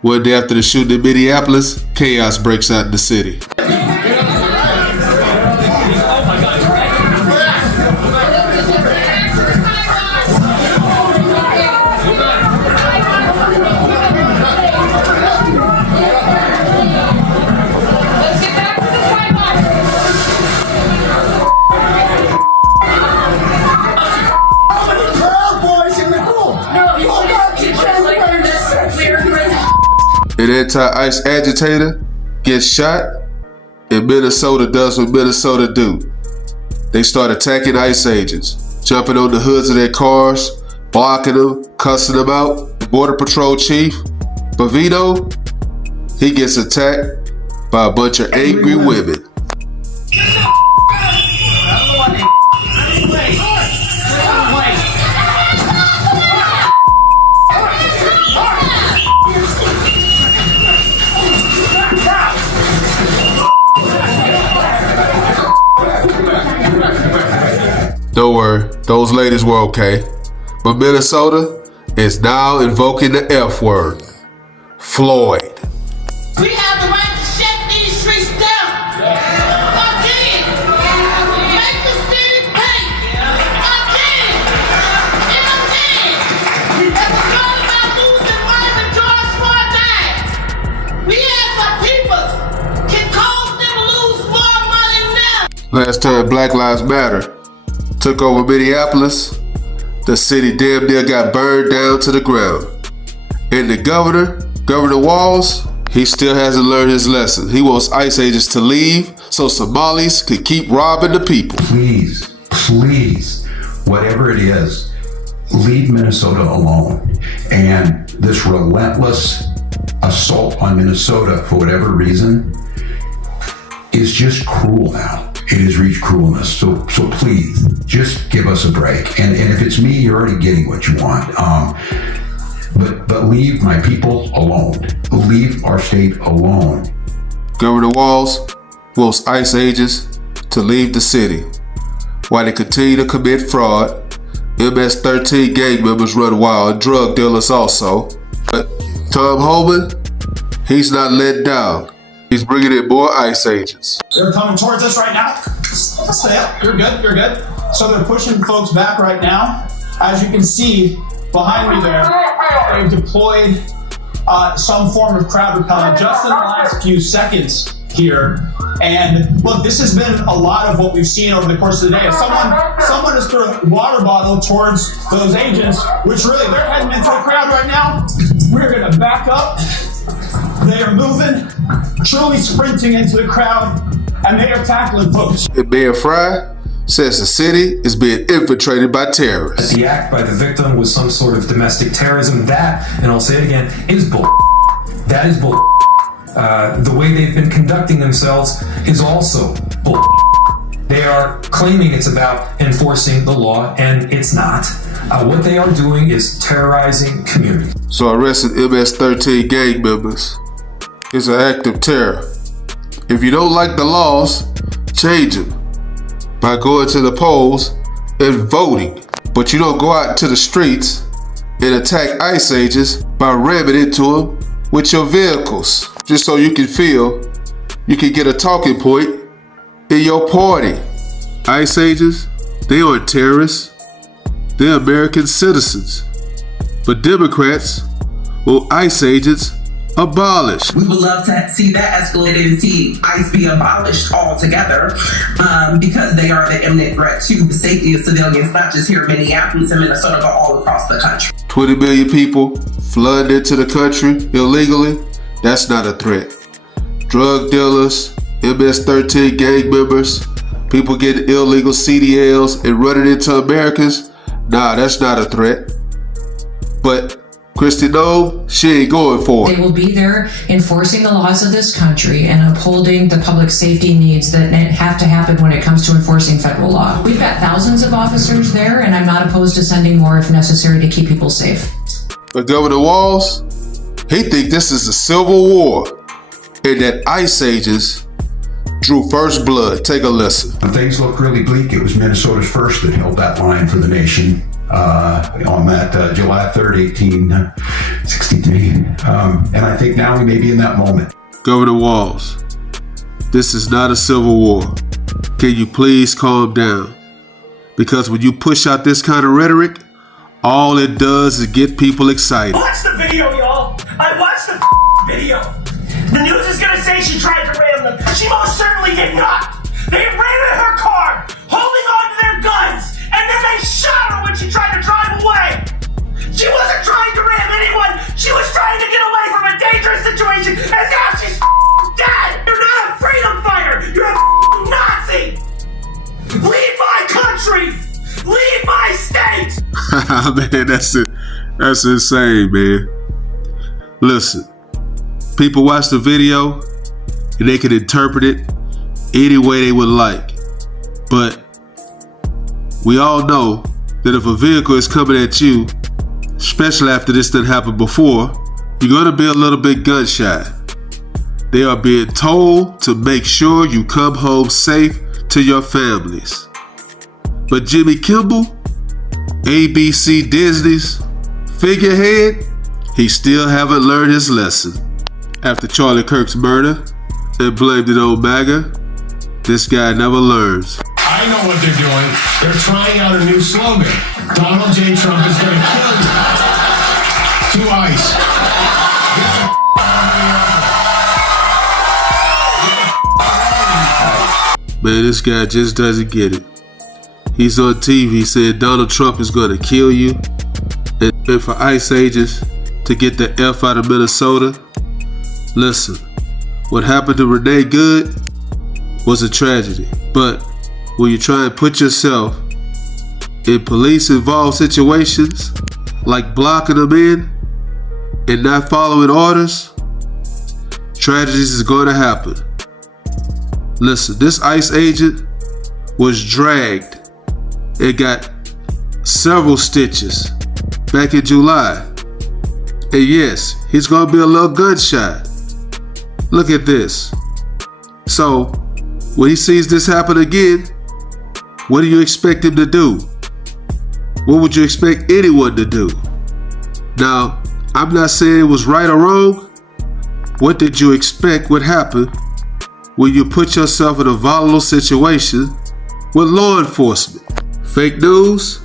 One day after the shooting in Minneapolis, chaos breaks out in the city. An anti-ICE agitator gets shot, and Minnesota does what Minnesota do. They start attacking ICE agents, jumping on the hoods of their cars, blocking them, cussing them out. The Border Patrol chief, Bavino, he gets attacked by a bunch of angry women. Don't worry, those ladies were okay. But Minnesota is now invoking the F word. Floyd. We have the right to shut these streets down. Again. Make the city pay. Again. And again. At the time about losing Marvin George Floyd died, we as the people can cause them to lose more money now. Last time Black Lives Matter took over Minneapolis, the city damn near got burned down to the ground. And the Governor Walz, he still hasn't learned his lesson. He wants ICE agents to leave so Somalis could keep robbing the people. Please, whatever it is, leave Minnesota alone. And this relentless assault on Minnesota, for whatever reason, is just cruel now. It has reached cruelness. So please, just give us a break. And if it's me, you're already getting what you want. But leave my people alone. Leave our state alone. Governor Walz wants ICE agents to leave the city while they continue to commit fraud. MS-13 gang members run wild, drug dealers also. But Tom Homan, he's not let down. He's bringing in more ICE agents. They're coming towards us right now. Stay up. You're good. So they're pushing folks back right now. As you can see behind me there, they've deployed some form of crowd repellent just in the last few seconds here. And look, this has been a lot of what we've seen over the course of the day. If someone has thrown a water bottle towards those agents, which really they're heading into the crowd right now. We're going to back up. They are moving, truly sprinting into the crowd, and they are tackling folks. And Mayor Fry says the city is being infiltrated by terrorists. The act by the victim was some sort of domestic terrorism. That, and I'll say it again, is bull. That is bull. The way they've been conducting themselves is also bull. They are claiming it's about enforcing the law, and it's not. What they are doing is terrorizing communities. So arresting MS-13 gang members is an act of terror. If you don't like the laws, change them by going to the polls and voting. But you don't go out to the streets and attack ICE agents by ramming into them with your vehicles, just so you can feel you can get a talking point in your party. ICE agents, they aren't terrorists. They're American citizens. But Democrats want ICE agents abolished. We would love to see that escalated and see ICE be abolished altogether because they are the imminent threat to the safety of civilians, not just here in Minneapolis and Minnesota, but all across the country. 20 million people flooded into the country illegally, that's not a threat. Drug dealers, MS-13 gang members, people getting illegal CDLs and running into Americans, nah, that's not a threat. But Kristi Noem, she ain't going for it. They will be there enforcing the laws of this country and upholding the public safety needs that have to happen when it comes to enforcing federal law. We've got thousands of officers there, and I'm not opposed to sending more if necessary to keep people safe. But Governor Walz, he thinks this is a civil war and that ICE agents drew first blood. Take a listen. When things looked really bleak, it was Minnesota's first that held that line for the nation. on that July 3rd, 1863. And I think now we may be in that moment. Governor Walz, this is not a civil war. Can you please calm down? Because when you push out this kind of rhetoric, all it does is get people excited. Watch the video, y'all. I watched the video. The news is gonna say she tried to ram them. She most certainly did not. They ran in her car, holding on to their guns, and then they shot her when she tried to drive away. She wasn't trying to ram anyone. She was trying to get away from a dangerous situation, and now she's dead. You're not a freedom fighter. You're a Nazi. Leave my country. Leave my state. Man, that's it. That's insane, man. Listen, people watch the video and they can interpret it any way they would like. But we all know that if a vehicle is coming at you, especially after this didn't happen before, you're going to be a little bit gun shy. They are being told to make sure you come home safe to your families. But Jimmy Kimmel, ABC Disney's figurehead, he still haven't learned his lesson. After Charlie Kirk's murder and blamed it on MAGA, this guy never learns. I know what they're doing. They're trying out a new slogan. Donald J. Trump is going to kill you. To ICE. Man, this guy just doesn't get it. He's on TV saying Donald Trump is going to kill you. And for ICE agents to get the F out of Minnesota. Listen, what happened to Renee Good was a tragedy. But when you try and put yourself in police-involved situations, like blocking them in and not following orders, tragedies is going to happen. Listen, this ICE agent was dragged and got several stitches back in July. And yes, he's going to be a little gun shy. Look at this. So, when he sees this happen again, what do you expect him to do? What would you expect anyone to do? Now, I'm not saying it was right or wrong. What did you expect would happen when you put yourself in a volatile situation with law enforcement? Fake news?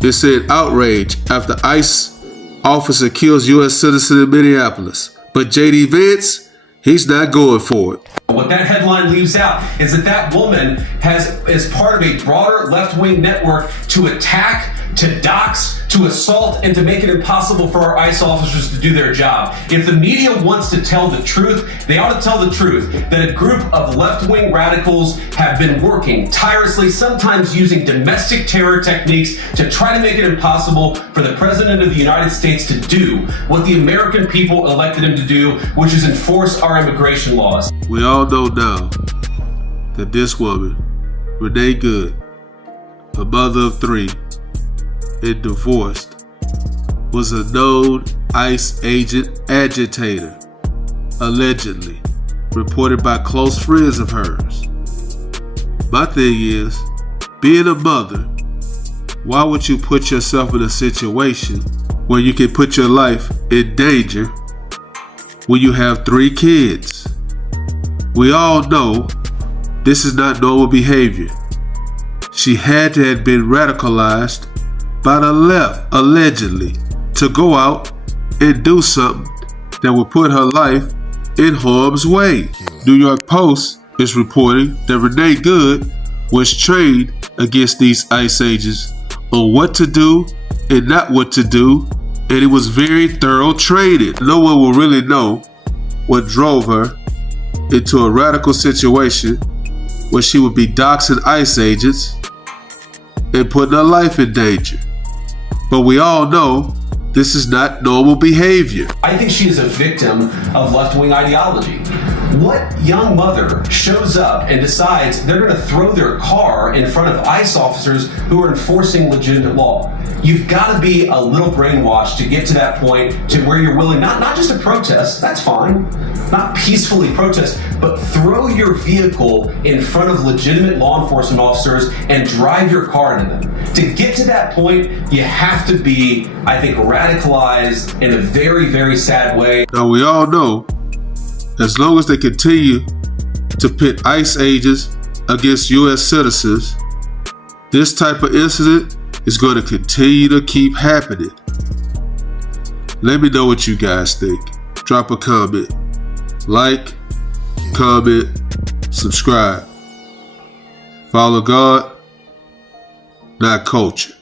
It said outrage after ICE officer kills U.S. citizen in Minneapolis. But J.D. Vance, he's not going for it. What that headline leaves out is that woman is part of a broader left-wing network to attack, to dox, to assault, and to make it impossible for our ICE officers to do their job. If the media wants to tell the truth, they ought to tell the truth that a group of left-wing radicals have been working tirelessly, sometimes using domestic terror techniques to try to make it impossible for the President of the United States to do what the American people elected him to do, which is enforce our immigration laws. We all know now that this woman, Renee Good, a mother of 3, and divorced, was a known ICE agent agitator, allegedly, reported by close friends of hers. My thing is, being a mother, why would you put yourself in a situation where you can put your life in danger when you have 3 kids? We all know this is not normal behavior. She had to have been radicalized by the left, allegedly, to go out and do something that would put her life in harm's way. New York Post is reporting that Renee Good was trained against these ICE agents on what to do and not what to do, and it was very thorough training. No one will really know what drove her into a radical situation where she would be doxing ICE agents and putting her life in danger. But we all know this is not normal behavior. I think she is a victim of left-wing ideology. What young mother shows up and decides they're going to throw their car in front of ICE officers who are enforcing legitimate law? You've got to be a little brainwashed to get to that point to where you're willing not just to protest, that's fine, not peacefully protest, but throw your vehicle in front of legitimate law enforcement officers and drive your car into them. To get to that point, you have to be, I think, radicalized in a very, very sad way. Now we all know, as long as they continue to pit ICE agents against U.S. citizens, this type of incident is going to continue to keep happening. Let me know what you guys think. Drop a comment. Like, comment, subscribe. Follow God, not culture.